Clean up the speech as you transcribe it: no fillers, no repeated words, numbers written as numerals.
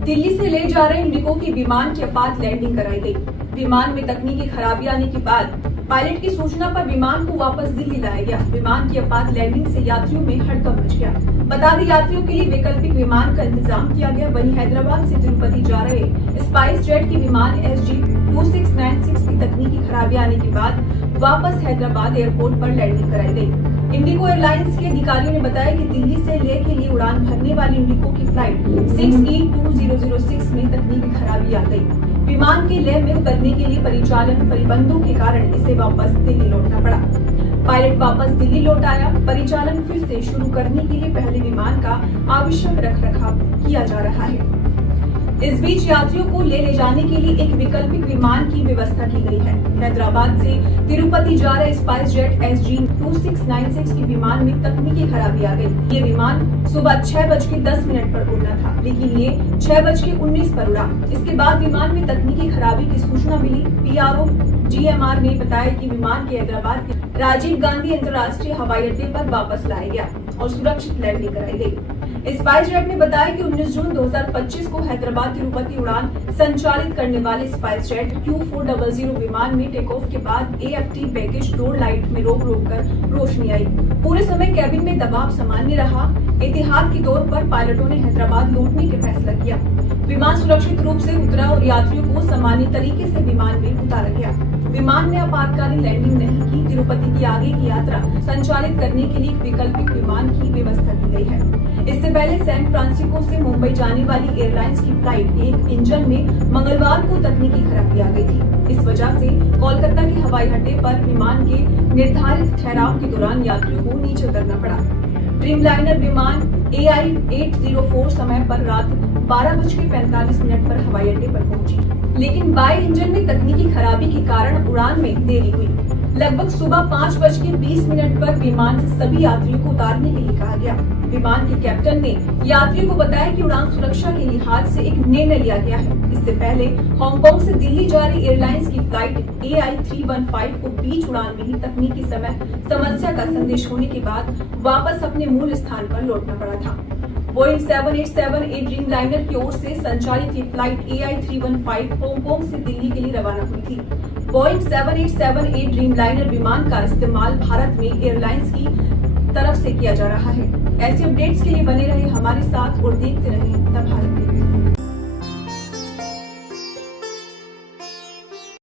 दिल्ली से ले जा रहे इंडिगो की विमान की आपात लैंडिंग कराई गई। विमान में तकनीकी खराबी आने के बाद पायलट की सूचना पर विमान को वापस दिल्ली लाया गया। विमान की आपात लैंडिंग से यात्रियों में हड़कंप मच गया। बता दें, यात्रियों के लिए वैकल्पिक विमान का इंतजाम किया गया। वहीं हैदराबाद से तिरुपति जा रहे स्पाइस जेट की विमान SG2696 की तकनीकी खराबी आने के बाद वापस हैदराबाद एयरपोर्ट पर लैंडिंग कराई गई। इंडिगो एयरलाइंस के अधिकारियों ने बताया कि दिल्ली से लेह के लिए उड़ान भरने वाली इंडिगो की फ्लाइट 6E2006 में तकनीकी खराबी आ गई। विमान के लेह में उतरने के लिए परिचालन प्रतिबंधों के कारण इसे वापस दिल्ली लौटना पड़ा। पायलट वापस दिल्ली लौट आया। परिचालन फिर से शुरू करने के लिए पहले विमान का आवश्यक रखरखाव किया जा रहा है। इस बीच यात्रियों को ले जाने के लिए एक वैकल्पिक विमान की व्यवस्था की गई है। हैदराबाद से तिरुपति जा रहे स्पाइस जेट SG2696 की विमान में तकनीकी खराबी आ गई। ये विमान सुबह 6:10 पर उड़ना था, लेकिन ये 6:19 पर उड़ा। इसके बाद विमान में तकनीकी खराबी की सूचना मिली। PRO GMR ने बताया कि विमान के हैदराबाद के राजीव गांधी अंतर्राष्ट्रीय हवाई अड्डे पर वापस लाया गया और सुरक्षित लैंडिंग कराई गई। स्पाइस जेट ने बताया कि 19 जून 2025 को हैदराबाद तिरुपति उड़ान संचालित करने वाले स्पाइस जेट Q400 विमान में टेक ऑफ के बाद AFT बैगेज डोर लाइट में रोक कर रोशनी आई। पूरे समय कैबिन में दबाव सामान्य रहा। एहतियात के तौर पर पायलटों ने हैदराबाद लौटने का फैसला किया। विमान सुरक्षित रूप से उतरा और यात्रियों को सामान्य तरीके से विमान में उतारा गया। विमान ने आपातकालीन लैंडिंग नहीं की। तिरुपति की आगे की यात्रा संचालित करने के लिए एक वैकल्पिक विमान की व्यवस्था की गई है। इससे पहले सैन फ्रांसिस्को से मुंबई जाने वाली एयरलाइंस की फ्लाइट एक इंजन में मंगलवार को तकनीकी खराबी आ गई थी। इस वजह से कोलकाता के हवाई अड्डे पर विमान के निर्धारित ठहराव के दौरान यात्रियों को नीचे उतरना पड़ा। ड्रीमलाइनर विमान AI-804 समय पर रात 12:45 पर हवाई अड्डे पर पहुंची, लेकिन बाय इंजन में तकनीकी खराबी के कारण उड़ान में देरी हुई। लगभग सुबह 5:20 पर विमान से सभी यात्रियों को उतारने के लिए कहा गया। विमान के कैप्टन ने यात्रियों को बताया कि उड़ान सुरक्षा के लिहाज से एक निर्णय लिया गया है। इससे पहले हांगकांग से दिल्ली जा रही एयरलाइंस की फ्लाइट AI-315 को बीच उड़ान में ही तकनीकी समस्या का संदेश होने के बाद वापस अपने मूल स्थान पर लौटना पड़ा था। बोइंग 787 ड्रीमलाइनर की ओर से संचालित ये फ्लाइट AI-315 हांगकांग से दिल्ली के लिए रवाना हुई थी। बोइंग 787 ड्रीमलाइनर विमान का इस्तेमाल भारत में एयरलाइंस की तरफ से किया जा रहा है। ऐसे अपडेट्स के लिए बने रहे हमारे साथ और देखते रहें द भारत न्यूज़।